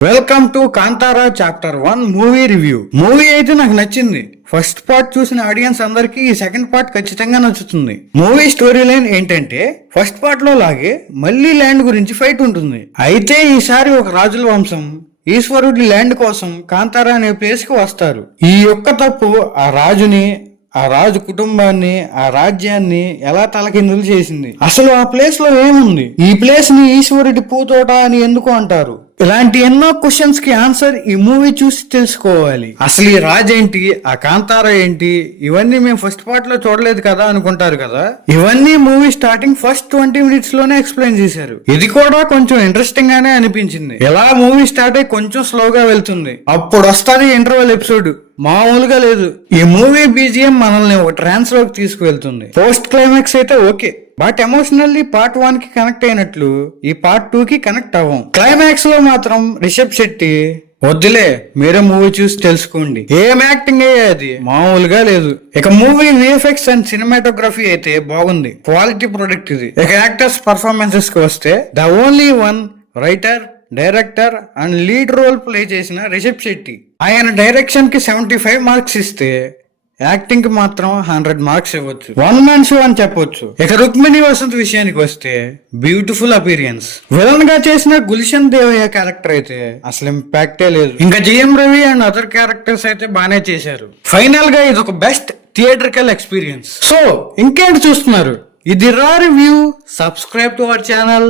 Welcome to Kantara chapter 1 movie review. Movie అయితే నాకు నచ్చింది. ఫస్ట్ పార్ట్ చూసిన ఆడియన్స్ అందరికి ఈ సెకండ్ పార్ట్ ఖచ్చితంగా నచ్చుతుంది. మూవీ స్టోరీ లైన్ ఏంటంటే ఫస్ట్ పార్ట్ లో లాగే మళ్ళీ ల్యాండ్ గురించి ఫైట్ ఉంటుంది. అయితే ఈసారి ఒక రాజుల వంశం ఈశ్వరుడి ల్యాండ్ కోసం కాంతారా అనే ప్లేస్ కి వస్తారు. ఈ యొక్క తప్పు ఆ రాజు కుటుంబాన్ని, ఆ రాజ్యాన్ని ఎలా తలకిందులు చేసింది. అసలు ఆ ప్లేస్ లో ఏముంది? ఈ ప్లేస్ ని ఈశ్వరుడి పూతోట అని ఎందుకు అంటారు? ఇలాంటి ఎన్నో క్వశ్చన్స్ కి ఆన్సర్ ఈ మూవీ చూసి తెలుసుకోవాలి. అసలు ఈ రాజు ఏంటి, ఆ కాంతారా ఏంటి, ఇవన్నీ మేము ఫస్ట్ పార్ట్ లో చూడలేదు కదా అనుకుంటారు కదా. ఇవన్నీ మూవీ స్టార్టింగ్ ఫస్ట్ 20 minutes లోనే ఎక్స్ప్లెయిన్ చేశారు. ఇది కూడా కొంచెం ఇంట్రెస్టింగ్ గానే అనిపించింది. ఎలా మూవీ స్టార్ట్ అయ్యి కొంచెం స్లోగా వెళ్తుంది, అప్పుడు వస్తుంది ఇంటర్వెల్ ఎపిసోడ్. మామూలుగా లేదు. ఈ మూవీ బీజిఎం మనల్ని ఒక ట్రాన్స్ లోకి తీసుకువెళ్తుంది. పోస్ట్ క్లైమాక్స్ అయితే ఓకే, బట్ ఎమోషనల్లీ పార్ట్ 1 కి కనెక్ట్ అయినట్లు ఈ పార్ట్ 2 కి కనెక్ట్ అవ్వం. క్లైమాక్స్ లో మాత్రం రిషబ్ శెట్టి వద్దులే, మీరే మూవీ చూసి తెలుసుకోండి. ఏం యాక్టింగ్ అయ్యేది మామూలుగా లేదు. ఇక మూవీ విఎఫ్ఎక్స్ అండ్ సినిమాటోగ్రఫీ అయితే బాగుంది, క్వాలిటీ ప్రొడక్ట్ ఇది. ఇక యాక్టర్స్ పర్ఫార్మెన్సెస్ కి వస్తే the only one writer, director and lead role play చేసిన రిషబ్ శెట్టి. ఆయన డైరెక్షన్ కి 75 మార్క్స్ ఇస్తే యాక్టింగ్ కి మాత్రం 100 మార్క్స్ ఇవ్వచ్చు. వన్ మ్యాన్ షో అని చెప్పొచ్చు. ఇక రుక్మిణి వసంత్ విషయానికి వస్తే బ్యూటిఫుల్ అపీరియన్స్. విలన్ గా చేసిన గుల్షన్ దేవయ్య క్యారెక్టర్ అయితే అసలు ఇంపాక్టే లేదు. ఇంకా GM Ravi and other characters అయితే బానే చేశారు. ఫైనల్ గా ఇది ఒక బెస్ట్ థియేట్రికల్ ఎక్స్పీరియన్స్. సో ఇంకేంటి చూస్తున్నారు? ఇది రా review. Subscribe to our channel.